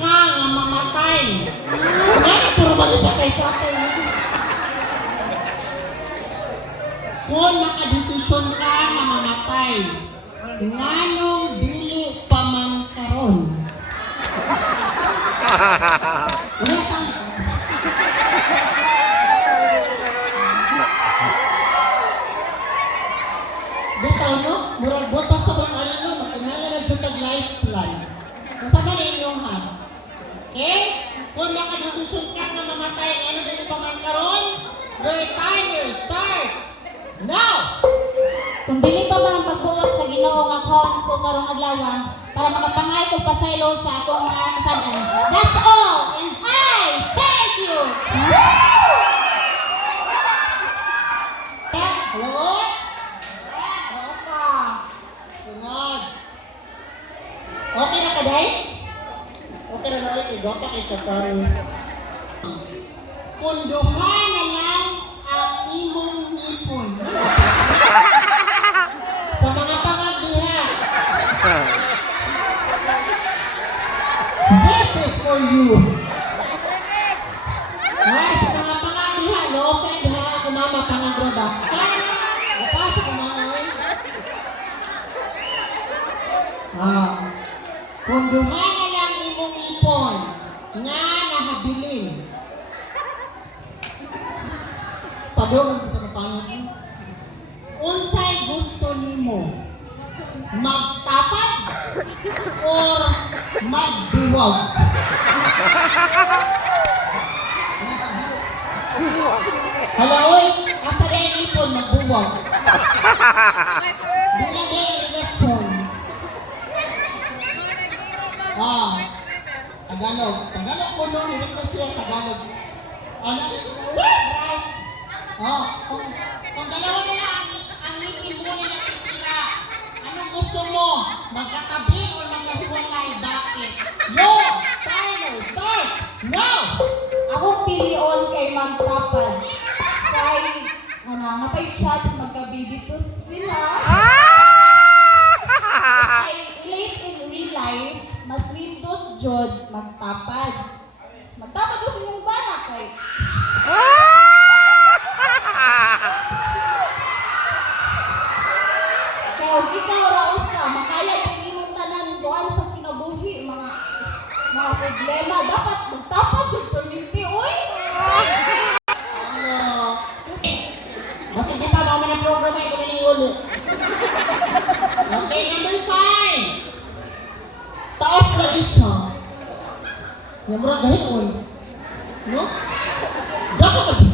ka nga mamatay. Ngayon, puro malipad kay tatay. Kung makadesisyon ka nga mamatay, nganong dili pa man karon? Bitaw no? Murag botas sa bang ano no? Makinala na dyan life plan. Kasama na inyong ha. Okay? Kung makadesisyon ka na mamatay, ano dili pa man karon? Your timer starts now! Kung dili pa ba ang pagbuot sa Ginoo nga kaon ko karong adlaw para makapangay ko pasaylo sa akong mga kasanan. That's all, and I thank you. Hello? Opa. Sunod. Okay na ka, Day? Okay na na ulit. Igwapa kay Kakari. Kung duha na lang ang imong ipon. Sa mga pangadiha. This is for you. Ay, sa mga pangadiha, no-offend ha, ako mama pangagraba. Ay, napasa ko mga ay. Kung duha na lang imong ipon, nga nahabilin. Padong ko sa pangadiha. Unsay gusto nimo? Magtapad or magduwag? Halaoy, asa na yung ipon magduwag? Dila na yung election. Tagalog. Tagalog ko nun, hindi ko siya Tagalog. Ano? Kung dalawa na lang ang ngipin mo na nakikira, anong gusto mo? Magkatabi o magkahiwalay? Bakit? No! Timer, start! No! Akong pilion kay magtapad. Kay napay chats magkabibitut sila. Kay late in real life, mas windot jud magtapad. Magtapad ko sa inyong bana kay. Kaya ikaw raos ka, makaya yung imong tanan doon sa kinabuhi, mga problema. Dapat magtapad yung perminti, oy! Basta di pa naman ang program ay kung yung ulo. Okay, number 5. Taas lagi siya. Yung murag dahil ulo. No? Dapat lagi.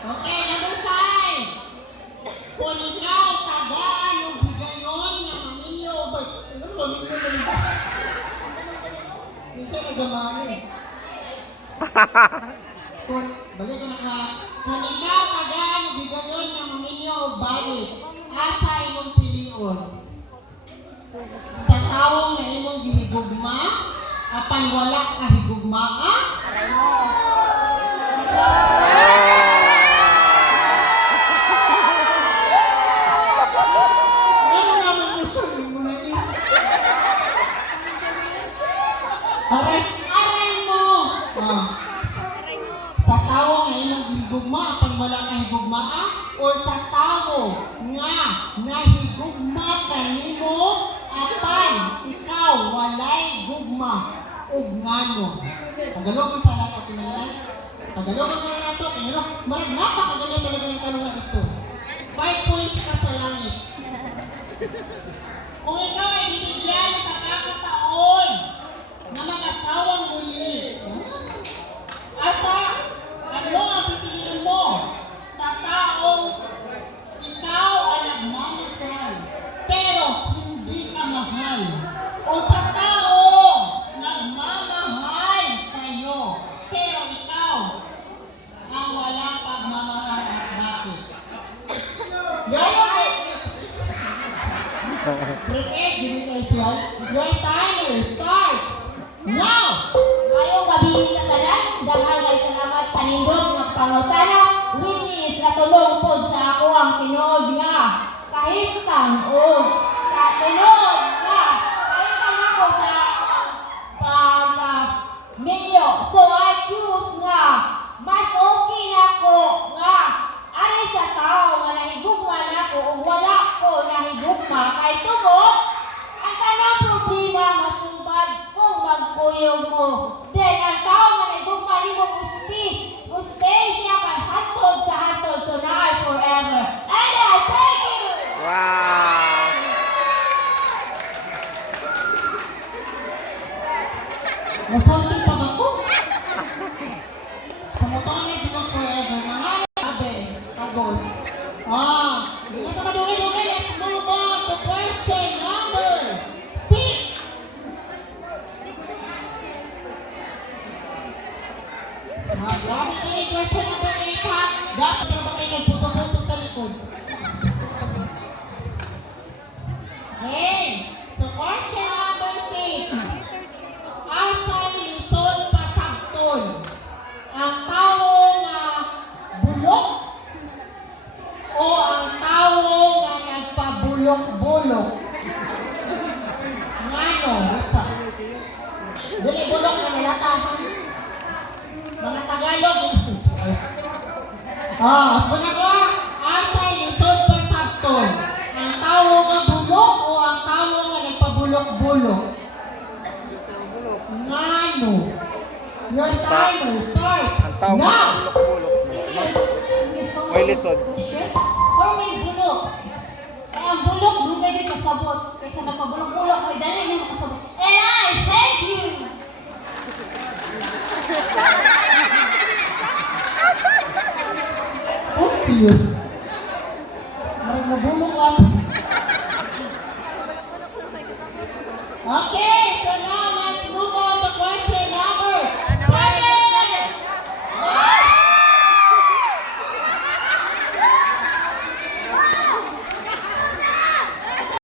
Okay, number 5. Kung ikaw tagaan o bigayon na maminyo ba? Ano maminyo na nito? Hindi nagamani. Balik ko na ka. Kung ikaw tagaan o bigayon na maminyo o balik, asa imong pilion? Sa taong na imong gihigugma, apan wala kahigugmaa? Aray mo! Sa tao nga ilang higugma, pag wala kang higugmaa, o sa tao nga nahigugma ka nimo, apan ikaw walay gugma, ug ngano. Tagalogin pa natin tinilan. Tagalogin pa natin tinilan. Marag napakaganda talaga ng tanong na ito. 5 points ka sa langit. Kung ikaw ay binigyan ng pagkakataon na mag-asawang muli, asa, ano ang pipiliin mo sa taong ikaw ay nagmamahal, pero hindi ka mahal? O sa taong nagmamahal sa iyo, pero ikaw ang walang pagmamahal at bakit? Your timer start now! Ngayong gabi sa tanan, dahil ay salamat sa nindot ng pangutana, which is natulong po sa ako ang tinuod nga kahit o katunog nga kahit ako sa uyog mo. Then ang tao nga nagugma nimo gusti siya kay hatod sa hatod so now forever. And I thank you. Wow! Nasulti pa ba ko? Pumutungan na dyan ang forever. Mga sabi, tapos. Hindi na ito madugay-dugay. Let's move on to question number 6. Grabe kayo, question number 8 ha. Dapat na ba kayo nagputo-puto sa likod? Okay, so question number 6. Asa lisod pasagtol ang tao nga bulok o ang tao nga nagpabulok-bulok? Ngano, basta. Dili bulok na nalatahan. Mga Tagalog. Ako na ko. Asa lisod pasagtol ang tao nga bulok o ang tao nga nagpabulok-bulok? Ngano? Your timer starts Ang tao now! bulok-bulok. May lisod. Or may bulok. Kaya ang bulok, dugay din kasabot. Kaysa nagpabulok-bulok, may dali na makasabot